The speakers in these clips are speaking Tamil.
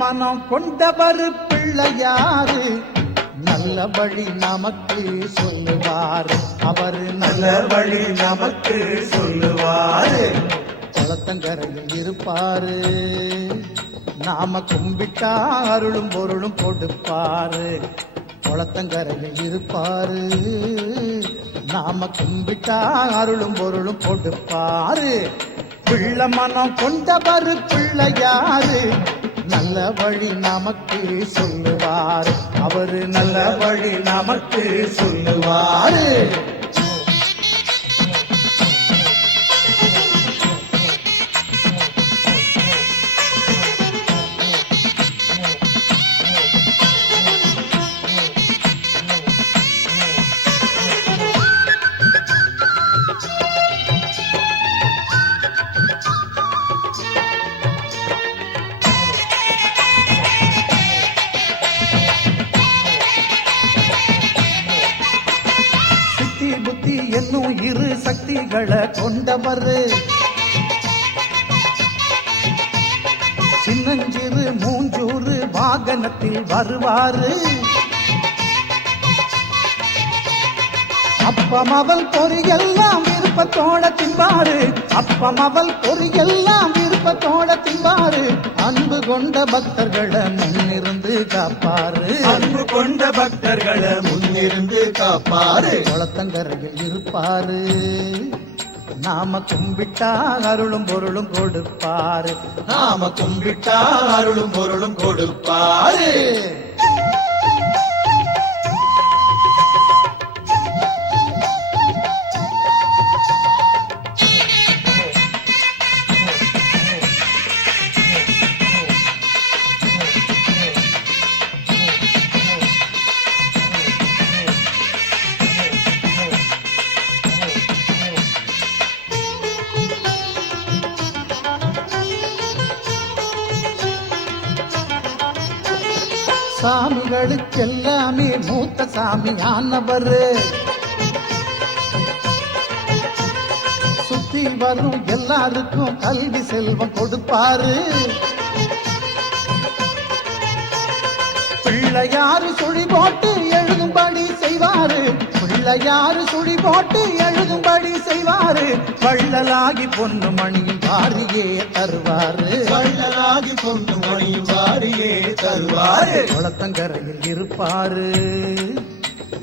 மனம் கொண்டவர் பிள்ளையாரு நல்ல வழி நமக்கு சொல்லுவார். அவர் நல்ல வழி நமக்கு சொல்லுவார். குளத்தங்கரையில் இருப்பாரு, நாம கும்பிட்டா அருளும் பொருளும் கொடுப்பாரு. குளத்தங்கரையில் இருப்பாரு, நாம கும்பிட்டா அருளும் பொருளும் கொடுப்பாரு. பிள்ளை மனம் கொண்டவர் பிள்ளையாரு நல்ல வழி நமக்கு சொல்லுவார். அவரு நல்ல வழி நமக்கு சொல்லுவாரு. என்னும் இரு சக்திகளை கொண்டவர் சின்னஞ்சிறு மூஞ்சூறு வாகனத்தில் வருவாரு. அப்பம் அவள் பொறியெல்லாம் விருப்பத்தோட தின்பாரு. அப்பம் அவள் பொறியெல்லாம் விருப்பத்தோட தின்பாரு. அன்பு கொண்ட பக்தர்களை முன்னிருந்து காப்பாரு. அன்பு கொண்ட பக்தர்களை முன்னிருந்து காப்பாரு. குளத்தங்கரையில் இருப்பாரு, நாம கும்பிட்டா அருளும் பொருளும் கொடுப்பாரு. நாம கும்பிட்டா அருளும் பொருளும் கொடுப்பாரு. சாமிகளுக்கெல்லாமே மூத்த சாமி ஆனவர். சுத்தி வரும் எல்லாருக்கும் கல்வி செல்வம் கொடுப்பாரு. பிள்ளையாரு சுழி போட்டு எழுதும்படி செய்வாரு. பிள்ளையாரு சுழி போட்டு எழுதும்படி செய்வாரு. வள்ளலாகி பொண்ணு மணியும் வாரியே தருவாரு. வள்ளலாகி பொண்ணு மணியும் வாரியே தருவாரு. குளத்தங்கரையில் இருப்பாரு,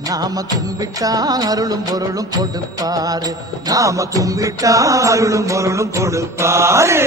நாம கும்பிட்டா அருளும் பொருளும் கொடுப்பாரு. நாம கும்பிட்டா அருளும் பொருளும் கொடுப்பாரு.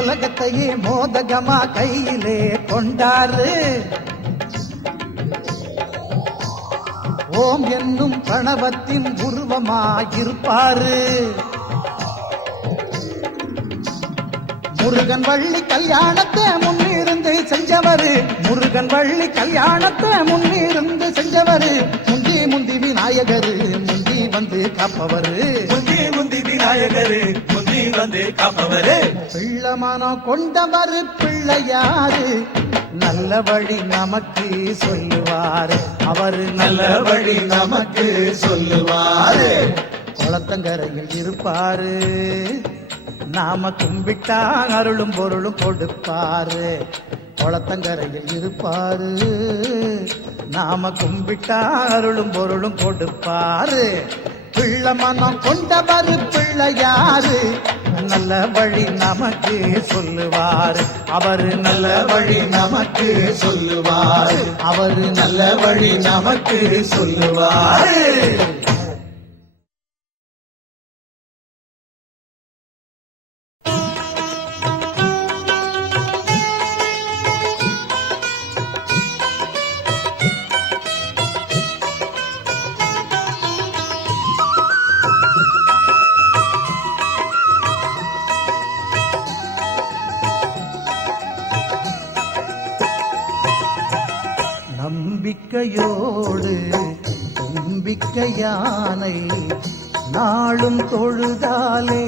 உலகத்தையே மோதகமா கையிலே கொண்டாரு. ஓம் என்னும் கணவத்தின் உருவமாயிருப்பாரு. முருகன் வள்ளி கல்யாணத்தை முன்னிருந்து செஞ்சவரு. முருகன் வள்ளி கல்யாணத்தை முன்னிருந்து செஞ்சவரு. முந்தி முந்தி விநாயகரு முந்தி வந்து காப்பவரு. முந்தி முந்தி விநாயகரு முந்தி வந்து காப்பவரு. பிள்ளை மனம் கொண்டவர் பிள்ளையாரு நல்ல வழி நமக்கு சொல்லுவாரு. அவரு நல்ல வழி நமக்கு சொல்லுவாரு. குளத்தங்கரையில் இருப்பாரு, நாம கும்பிட்டா அருளும் பொருளும் கொடுப்பாரு. குளத்தங்கரையில் இருப்பாரு, நாம கும்பிட்டா அருளும் பொருளும் கொடுப்பாரு. பிள்ளை மனம் கொண்டவர் பிள்ளையாரு நல்ல வழி நமக்கு சொல்லுவாரு. அவரு நல்ல வழி நமக்கு சொல்லுவாரு. அவரு நல்ல வழி நமக்கு சொல்லுவாரு. நம்பிக்கையோடு தும்பிக்கை யானை நாளும் தொழுதாலே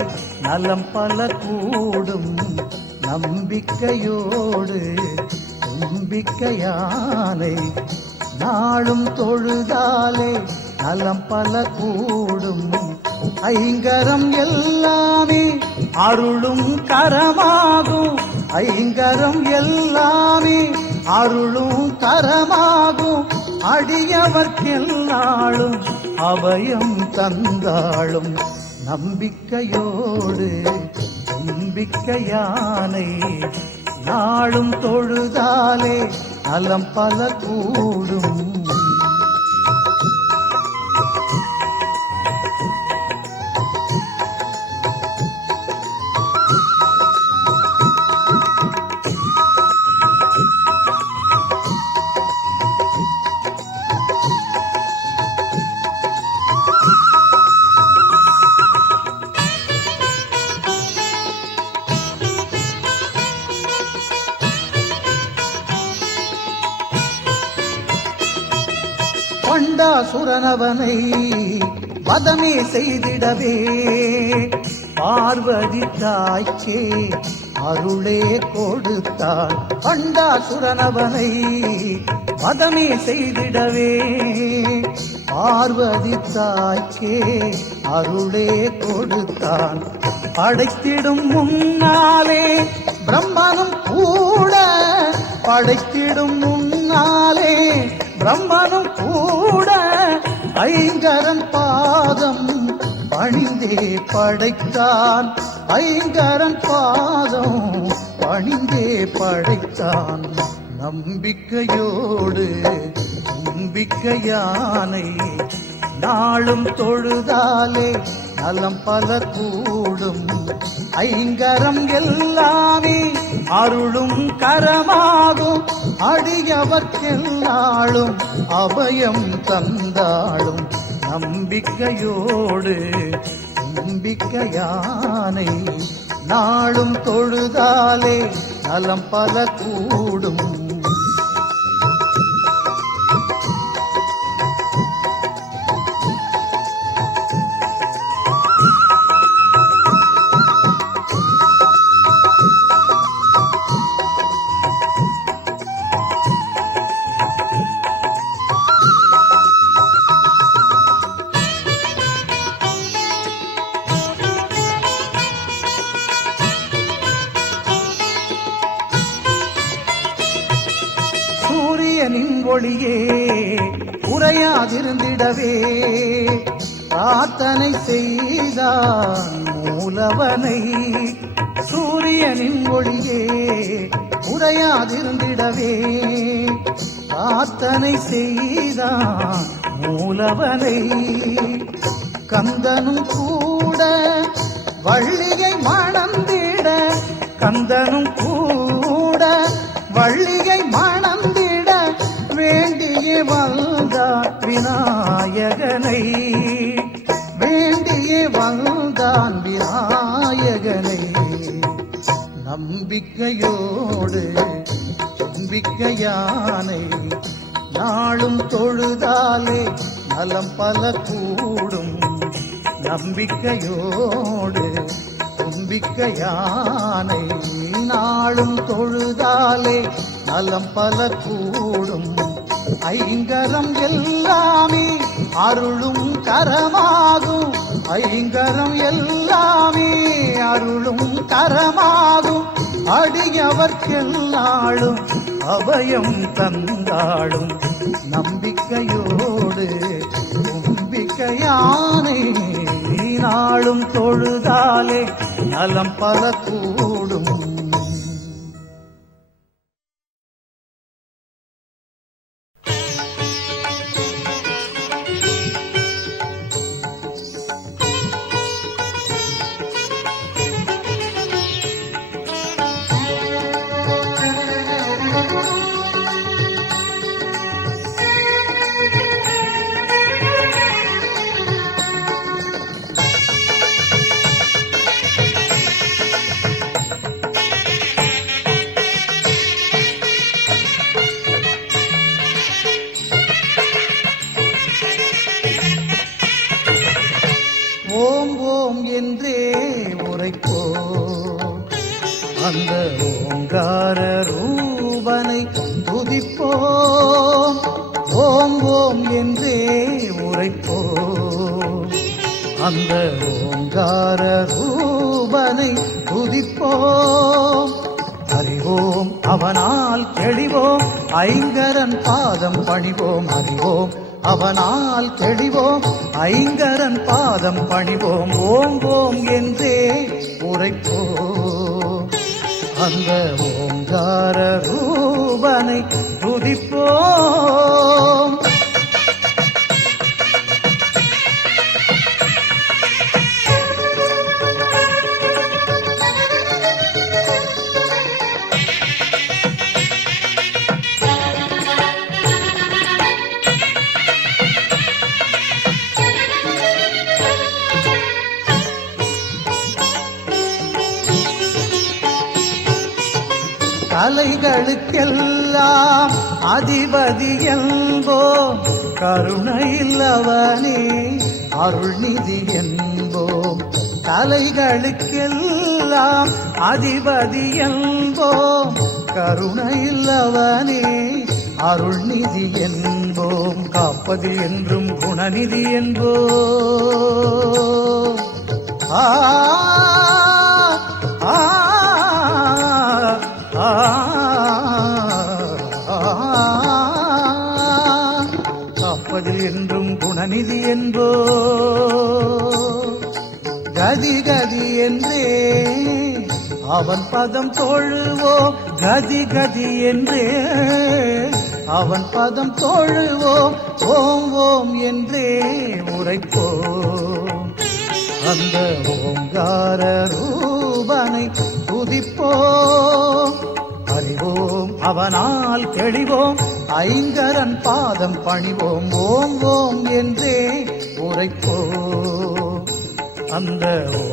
நலம் பல கூடும். நம்பிக்கையோடு தும்பிக்கை யானை நாளும் தொழுதாலே நலம் பல கூடும். ஐங்கரம் எல்லாமே அருளும் கரமாகும். ஐங்கரம் எல்லாமே அருளும் கரமாகும். அடியவர்க்கெல்லாளும் அபயம் தந்தாளும். நம்பிக்கையோடு நம்பிக்கையானை நாளும் தொழுதாலே நலம் பல கூடும். பண்டாசுரனவனை வதமே செய்திடவே பார்வதி தாய்க்கே அருளே கொடுத்தாள். பண்டாசுரனவனை வதமே செய்திடவே பார்வதி தாய்க்கே அருளே கொடுத்தான். படைத்திடும் முன்னாலே பிரம்மனும் கூட படைத்திடும் முன்னாலே பிரம்மனும் கூட ஐங்கரன் பாதம் பணிந்தே படைத்தான். ஐங்கரன் பாதம் பணிந்தே படைத்தான். நம்பிக்கையோடு நம்பிக்கையானை நாளும் தொழுதாலே நலம் பல கூடும். ஐங்கரம் எல்லாமே அருளும் கரமாகும். அடியவர்க்கெல்லாளும் அபயம் தந்தாளும். நம்பிக்கையோடு நம்பிக்கையானை நாளும் தொழுதாலே நலம் பல கூடும். சூரியனின் ஒளியே உறையாதிருந்திடவே பிரார்த்தனை செய்தான் மூலவனை. சூரியனின் ஒளியே உறையாதிருந்திடவே பிரார்த்தனை செய்தான் மூலவனை. கந்தனும் கூட வள்ளியை மணந்திட கந்தனும் கூட வள்ளியை மணந்திட வேண்டியே வந்தான் விநாயகனை. வேண்டியே வந்தான் விநாயகனை. நம்பிக்கையோடு நம்பிக்கையானை நாளும் தொழுதாலே நலம் பல கூடும். நம்பிக்கையோடு நம்பிக்கையானை நாளும் தொழுதாலே நலம் பல கூடும். ஐங்கரம் எல்லாமே அருளும் கரமாகும். ஐங்கரம் எல்லாமே அருளும் கரமாகும். அடியவர்க்கெல்லாளும் அபயம் தந்தாளும். நம்பிக்கையோடு நம்பிக்கையானை நாளும் தொழுதாலே நலம் பல கூடும். ஓம் ஓம் என்றே உரைப்போம் அந்த ஓங்கார ரூபனை துதிப்போம் ஓம் ஓம் என்றே உரைப்போம் அந்த ஓங்கார ரூபனை துதிப்போம் அறிவோம் அவனால் தெளிவோம் ஐங்கரன் பாதம் பணிவோம் அறிவோம் அவனால் தெளிவோம் ஐங்கரன் பாதம் பணிவோம் ஓம் ஓம் என்றே உரைப்போம் அந்த ஓங்கார ரூபனை துதிப்போம் கலைகளுக்கெல்லாம் அதிபதி என்போம் கருணையில்லவனே அருள்நிதி என்போம் கலைகளுக்கெல்லாம் அதிபதி என்போம் கருணையில்லவனே அருள்நிதி என்போம் காப்பது என்றும் குணநிதி என்போம் ஆ ஆ காப்பதில் என்றும் குணநிதி என்போ கதி கதி என்றே அவன் பதம் தொழுவோம் கதி கதி என்றே அவன் பதம் தொழுவோம் ஓம் ஓம் என்றே உரைப்போம் அந்த ஓங்கார ரூபனை துதிப்போம் அறிவோம் அவனால் தெளிவோம் ஐங்கரன் பாதம் பணிவோம் ஓம் ஓம் என்றே உரைப்போம் அந்த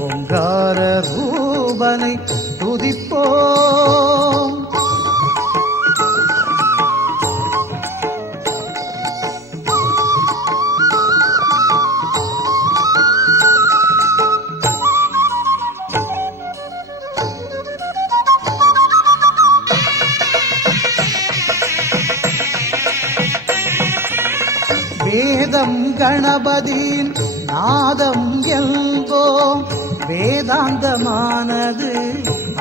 ஓங்கார ரூபனை துதிப்போம் வேதம் கணபதியின் நாதம் என்போம் வேதாந்தமானது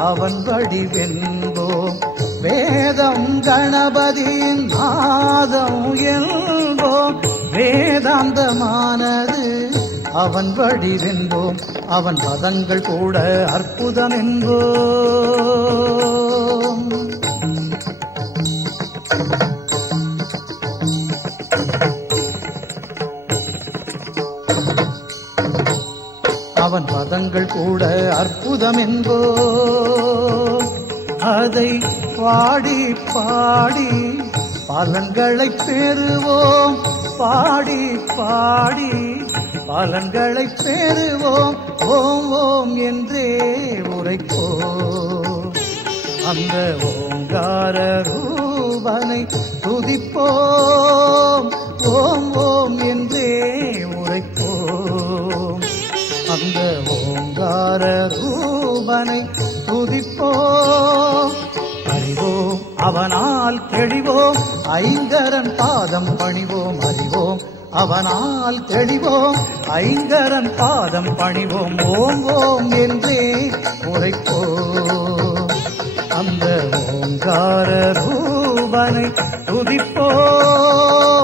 அவன் வடிவென்போம் வேதம் கணபதியின் நாதம் என்போம் வேதாந்தமானது அவன் வடிவென்போம் அவன் பதங்கள் கூட அற்புதம் என்போம் அவன் பதங்கள் கூட அற்புதம் என்போ அதை பாடி பாடி பலன்களை பெறுவோம் பாடி பாடி பலன்களை பெறுவோம் ஓம் ஓம் என்றே உரைப்போம் அந்த ஓங்கார ரூபனை துதிப்போம் ஓம் ஓம் என்றே உரைப்போம் அந்த ஓங்கார ரூபனை துதிப்போம் அறிவோம் அவனால் தெளிவோம் ஐங்கரன் பாதம் பணிவோம் அறிவோம் அவனால் தெளிவோம் ஐங்கரன் பாதம் பணிவோம் ஓம் ஓம் என்றே உரைப்போம் அந்த ஓங்கார ரூபனை துதிப்போம்